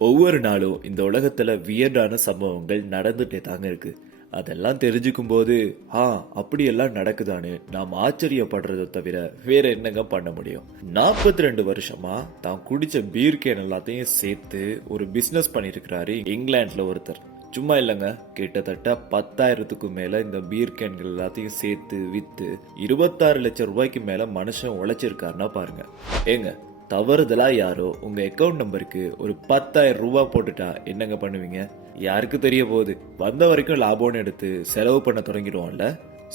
ஒவ்வொரு நாளும் இந்த உலகத்துல வியர்டான சம்பவங்கள் நடந்துட்டே தாங்க இருக்கு. அதெல்லாம் தெரிஞ்சுக்கும் போது அப்படியெல்லாம் நடக்குதான்னு நாம் ஆச்சரியப்படுறதை தவிர வேற என்னங்க பண்ண முடியும். 42 வருஷமா தான் குடிச்ச பீர் கேன் எல்லாத்தையும் சேர்த்து ஒரு பிசினஸ் பண்ணிருக்கிறாரு இங்கிலாந்துல ஒருத்தர். சும்மா இல்லைங்க, கிட்டத்தட்ட 10,000க்கும் மேல இந்த பீர் கேன்கள் எல்லாத்தையும் சேர்த்து வித்து 26 லட்சம் ரூபாய்க்கு மேல மனுஷன் உழைச்சிருக்காருன்னா பாருங்க. ஏங்க, தவறுதலா யாரோ உங்க அக்கவுண்ட் நம்பருக்கு ஒரு 10,000 ரூபாய் போட்டுட்டா என்னங்க பண்ணுவீங்க? யாருக்கு தெரிய போகுது? வந்த வரைக்கும் லாபம்னு எடுத்து செலவு பண்ண தொடங்கிடுவோம்ல.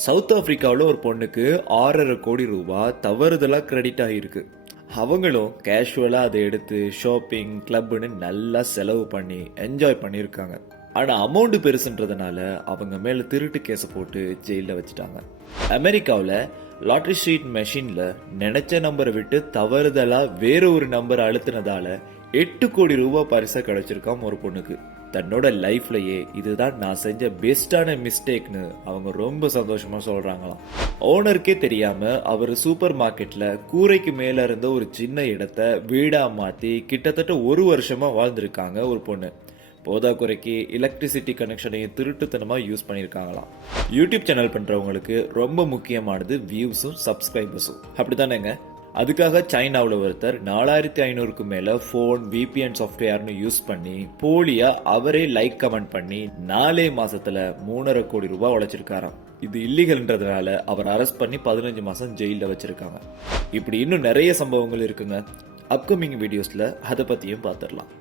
சவுத் ஆப்பிரிக்காவில் ஒரு பொண்ணுக்கு 6.5 கோடி ரூபாய் தவறுதலா கிரெடிட் ஆகியிருக்கு. அவங்களும் கேஷுவலா அதை எடுத்து ஷாப்பிங் கிளப்னு நல்லா செலவு பண்ணி என்ஜாய் பண்ணியிருக்காங்க. ஆனா அமௌண்ட் பெருசுன்றதுனால அவங்க மேல திருட்டு கேஸ போட்டு ஜெயில வச்சுட்டாங்க. அமெரிக்காவில் லாட்டரி ஷீட் மெஷின்ல நினைச்ச நம்பரை விட்டு தவறுதலா வேற ஒரு நம்பர் அழுத்தினதால 8 கோடி ரூபாய் பரிசா கிடைச்சிருக்காம் ஒரு பொண்ணுக்கு. தன்னோட லைஃப்லயே இதுதான் நான் செஞ்ச பெஸ்டான மிஸ்டேக்னு அவங்க ரொம்ப சந்தோஷமா சொல்றாங்களாம். ஓனருக்கே தெரியாம அவர் சூப்பர் மார்க்கெட்ல கூரைக்கு மேல இருந்த ஒரு சின்ன இடத்தை வீடா மாத்தி கிட்டத்தட்ட 1 வருஷமா வாழ்ந்திருக்காங்க ஒரு பொண்ணு. போதாக்குறைக்கு எலக்ட்ரிசிட்டி கனெக்ஷனையும் திருட்டுத்தனமா யூஸ் பண்ணியிருக்காங்களாம். யூடியூப் சேனல் பண்றவங்களுக்கு ரொம்ப முக்கியமானது வியூஸும் சப்ஸ்கிரைபர்ஸும், அப்படித்தானேங்க? அதுக்காக சைனாவில் ஒருத்தர் 4,500க்கும் மேல போன் VPN சாஃப்ட்வேர்னு யூஸ் பண்ணி போலியா அவரே லைக் கமெண்ட் பண்ணி 4 மாசத்துல 3.5 கோடி ரூபாய் உழைச்சிருக்காராம். இது இல்லீகல்ன்றதுனால அவர் அரெஸ்ட் பண்ணி 15 மாசம் ஜெயில வச்சிருக்காங்க. இப்படி இன்னும் நிறைய சம்பவங்கள் இருக்குங்க. அப்கமிங் வீடியோஸ்ல அதை பத்தியும் பார்த்துடலாம்.